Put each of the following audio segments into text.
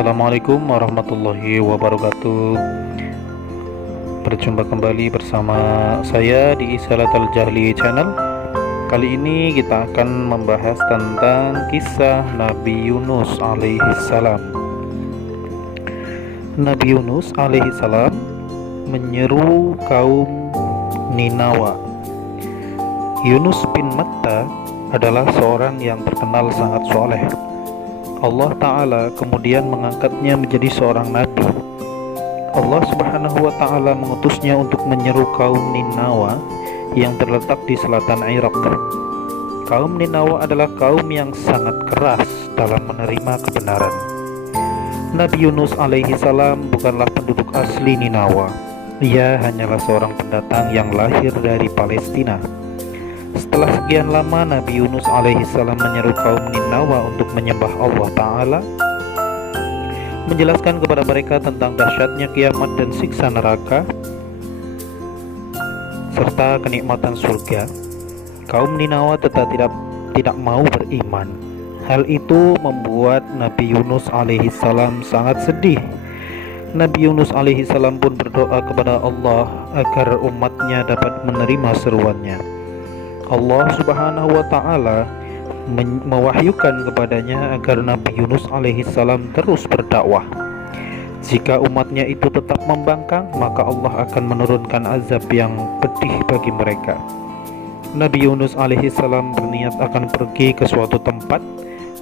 Assalamualaikum warahmatullahi wabarakatuh. Berjumpa kembali bersama saya di Isalatul Jahli Channel. Kali ini kita akan membahas tentang kisah Nabi Yunus alaihissalam. Nabi Yunus alaihissalam menyeru kaum Ninawa. Yunus bin Matta adalah seorang yang terkenal sangat soleh. Allah Ta'ala kemudian mengangkatnya menjadi seorang nabi. Allah Subhanahu wa Ta'ala mengutusnya untuk menyeru kaum Ninawa yang terletak di selatan Irak. Kaum Ninawa adalah kaum yang sangat keras dalam menerima kebenaran. Nabi Yunus alaihi salam bukanlah penduduk asli Ninawa. Ia hanyalah seorang pendatang yang lahir dari Palestina. Setelah sekian lama Nabi Yunus alaihi salam menyeru kaum Ninawa untuk menyembah Allah Ta'ala, menjelaskan kepada mereka tentang dahsyatnya kiamat dan siksa neraka serta kenikmatan surga. Kaum Ninawa tetap tidak mau beriman. Hal itu membuat Nabi Yunus alaihi salam sangat sedih. Nabi Yunus alaihi salam pun berdoa kepada Allah agar umatnya dapat menerima seruannya. Allah Subhanahu wa Ta'ala mewahyukan kepadanya agar Nabi Yunus alaihi salam terus berdakwah. Jika umatnya itu tetap membangkang, maka Allah akan menurunkan azab yang pedih bagi mereka. Nabi Yunus alaihi salam berniat akan pergi ke suatu tempat,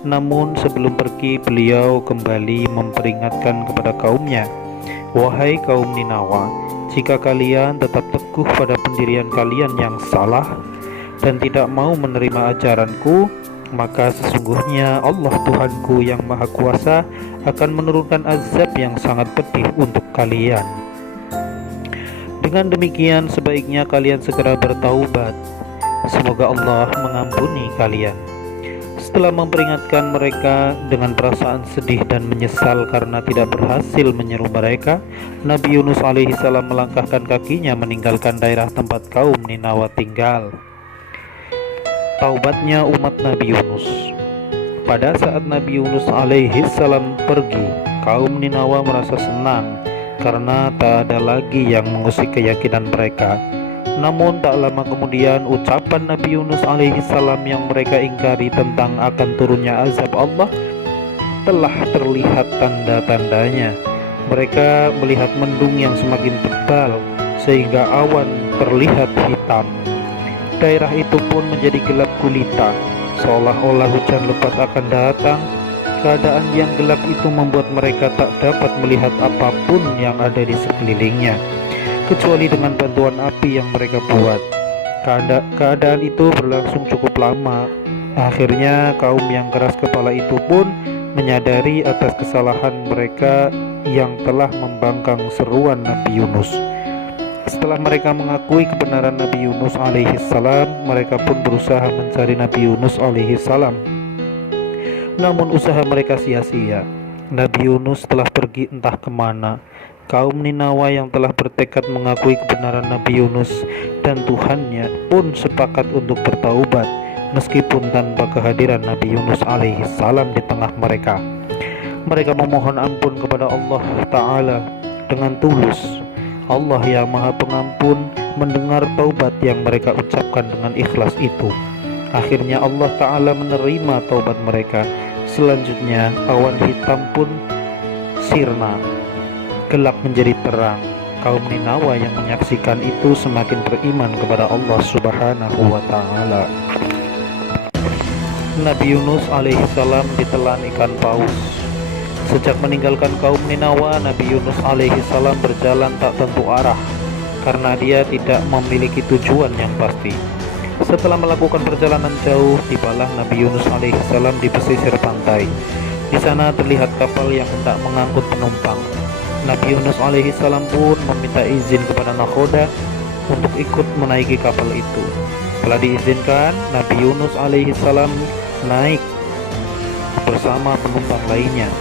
namun sebelum pergi beliau kembali memperingatkan kepada kaumnya, "Wahai kaum Ninawa, jika kalian tetap teguh pada pendirian kalian yang salah dan tidak mau menerima ajaranku, maka sesungguhnya Allah Tuhanku yang Maha Kuasa akan menurunkan azab yang sangat pedih untuk kalian. Dengan demikian sebaiknya kalian segera bertaubat. Semoga Allah mengampuni kalian." Setelah memperingatkan mereka dengan perasaan sedih dan menyesal karena tidak berhasil menyeru mereka, Nabi Yunus alaihi salam melangkahkan kakinya meninggalkan daerah tempat kaum Ninawa tinggal. Taubatnya umat Nabi Yunus. Pada saat Nabi Yunus alaihi salam pergi, kaum Ninawa merasa senang karena tak ada lagi yang mengusik keyakinan mereka. Namun tak lama kemudian ucapan Nabi Yunus alaihi salam yang mereka ingkari tentang akan turunnya azab Allah telah terlihat tanda-tandanya. Mereka melihat mendung yang semakin tebal sehingga awan terlihat hitam. Daerah itu pun menjadi gelap gulita, seolah-olah hujan lebat akan datang. Keadaan yang gelap itu membuat mereka tak dapat melihat apapun yang ada di sekelilingnya, kecuali dengan bantuan api yang mereka buat. Keadaan itu berlangsung cukup lama. Akhirnya kaum yang keras kepala itu pun menyadari atas kesalahan mereka yang telah membangkang seruan Nabi Yunus. Setelah mereka mengakui kebenaran Nabi Yunus alaihi salam, mereka pun berusaha mencari Nabi Yunus alaihi salam. Namun usaha mereka sia-sia. Nabi Yunus telah pergi entah kemana. Kaum Ninawa yang telah bertekad mengakui kebenaran Nabi Yunus dan Tuhannya pun sepakat untuk bertaubat, meskipun tanpa kehadiran Nabi Yunus alaihi salam di tengah mereka. Mereka memohon ampun kepada Allah Ta'ala dengan tulus. Allah yang Maha Pengampun mendengar taubat yang mereka ucapkan dengan ikhlas itu. Akhirnya Allah Ta'ala menerima taubat mereka. Selanjutnya awan hitam pun sirna, gelap menjadi terang. Kaum Ninawa yang menyaksikan itu semakin beriman kepada Allah Subhanahu wa Ta'ala. Nabi Yunus alaihi salam ditelan ikan paus. Sejak meninggalkan kaum Ninawa, Nabi Yunus alaihi salam berjalan tak tentu arah karena dia tidak memiliki tujuan yang pasti. Setelah melakukan perjalanan jauh, tibalah Nabi Yunus alaihi salam di pesisir pantai. Di sana terlihat kapal yang hendak mengangkut penumpang. Nabi Yunus alaihi salam pun meminta izin kepada nakhoda untuk ikut menaiki kapal itu. Setelah diizinkan, Nabi Yunus alaihi salam naik bersama penumpang lainnya.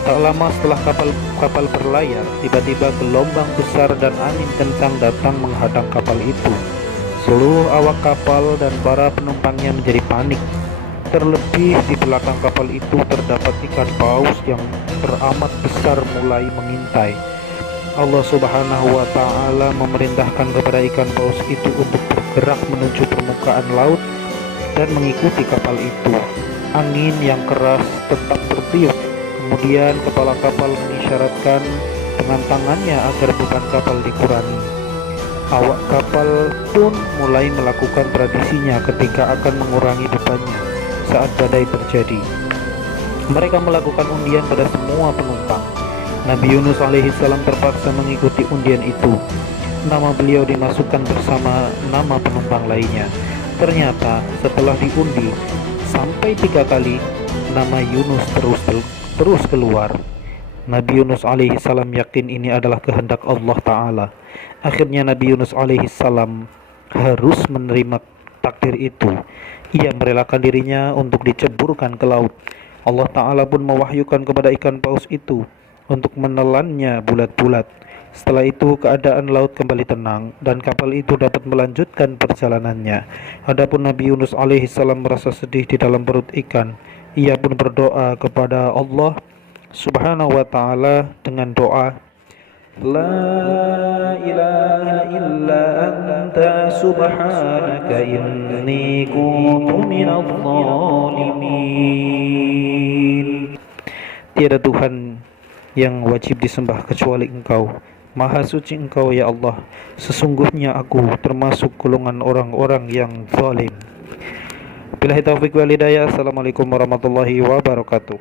Tak lama setelah kapal berlayar, tiba-tiba gelombang besar dan angin kencang datang menghadang kapal itu. Seluruh awak kapal dan para penumpangnya menjadi panik. Terlebih di belakang kapal itu terdapat ikan paus yang teramat besar mulai mengintai. Allah Subhanahu wa Ta'ala memerintahkan kepada ikan paus itu untuk bergerak menuju permukaan laut dan mengikuti kapal itu. Angin yang keras tetap bertiup. Kemudian kepala kapal mengisyaratkan dengan tangannya agar beban kapal dikurangi. Awak kapal pun mulai melakukan tradisinya ketika akan mengurangi bebannya saat badai terjadi. Mereka melakukan undian pada semua penumpang. Nabi Yunus alaihissalam terpaksa mengikuti undian itu. Nama beliau dimasukkan bersama nama penumpang lainnya. Ternyata setelah diundi sampai 3 kali, nama Yunus terus keluar. Nabi Yunus alaihissalam yakin ini adalah kehendak Allah Ta'ala. Akhirnya Nabi Yunus alaihissalam harus menerima takdir itu. Ia merelakan dirinya untuk diceburkan ke laut. Allah Ta'ala pun mewahyukan kepada ikan paus itu untuk menelannya bulat-bulat. Setelah itu keadaan laut kembali tenang dan kapal itu dapat melanjutkan perjalanannya. Adapun Nabi Yunus alaihissalam merasa sedih di dalam perut ikan. Ia pun berdoa kepada Allah Subhanahu wa Ta'ala dengan doa, La ilaha illa anta subhanaka inni kuntu minadh dhalimin. Tiada Tuhan yang wajib disembah kecuali Engkau. Maha suci Engkau ya Allah. Sesungguhnya aku termasuk golongan orang-orang yang zalim. Billahi taufiq wal hidayah. Assalamualaikum warahmatullahi wabarakatuh.